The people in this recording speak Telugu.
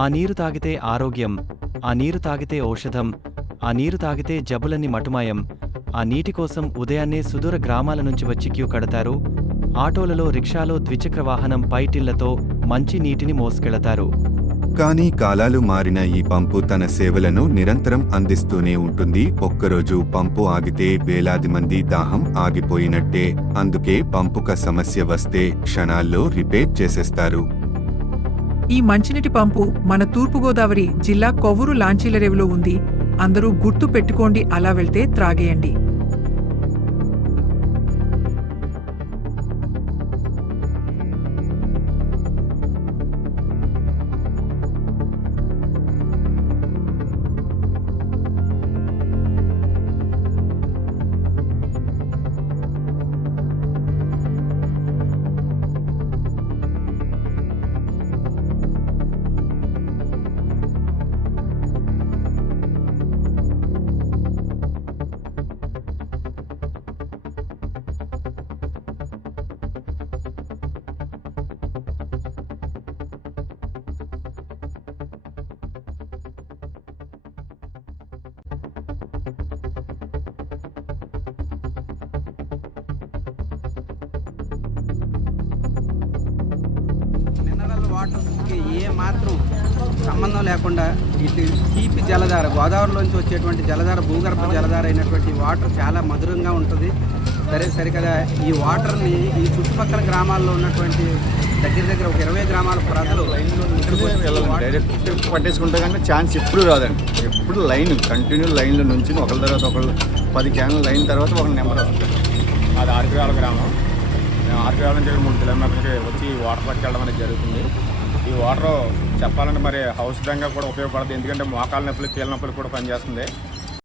ఆ నీరు తాగితే ఆరోగ్యం, ఆ నీరు తాగితే ఔషధం, ఆ నీరు తాగితే జబ్బులన్నీ మటుమాయం. ఆ నీటి కోసం ఉదయాన్నే సుదూర గ్రామాల నుంచి వచ్చి క్యూ కడతారు. ఆటోలలో, రిక్షాలో, ద్విచక్ర వాహనం పైటిళ్లతో మంచి నీటిని మోసుకెళతారు. కానీ కాలాలు మారిన ఈ పంపు తన సేవలను నిరంతరం అందిస్తూనే ఉంటుంది. ఒక్కరోజు పంపు ఆగితే వేలాది మంది దాహం ఆగిపోయినట్టే. అందుకే పంపుక సమస్య వస్తే క్షణాల్లో రిపేర్ చేసేస్తారు. ఈ మంచినీటి పంపు మన తూర్పుగోదావరి జిల్లా కొవ్వూరు లాంచీలరేవులో ఉంది. అందరూ గుర్తు పెట్టుకోండి, అలా వెళ్తే త్రాగేయండి. మినరల్ వాటర్స్కి ఏ మాత్రం సంబంధం లేకుండా ఇటు తీపి జలధార, గోదావరిలోంచి వచ్చేటువంటి జలధార, భూగర్భ జలధార అయినటువంటి వాటర్ చాలా మధురంగా ఉంటుంది. సరికదా ఈ వాటర్ని ఈ చుట్టుపక్కల గ్రామాల్లో ఉన్నటువంటి దగ్గర ఒక 20 గ్రామాల ప్రజలు డైరెక్ట్ పట్టేసుకుంటే కానీ ఛాన్స్ ఎప్పుడు రాదండి. ఎప్పుడు లైన్ కంటిన్యూ లైన్లో నుంచి ఒకళ్ళ తర్వాత ఒకళ్ళు 10 క్యాన్లు లైన్ తర్వాత ఒక నెంబర్ వస్తుంది. అది ఆర్పిరాల గ్రామం. మేము ఆర్పిరాల నుంచి 3 కిలోమీటర్లకి వచ్చి వాటర్ పట్టుకెళ్ళడం అనేది జరుగుతుంది. ఈ వాటర్ చెప్పాలంటే మరి ఔషధంగా కూడా ఉపయోగపడుతుంది. ఎందుకంటే మోకాల నొప్పులు, కీళ్ళ నొప్పులు కూడా పనిచేస్తుంది.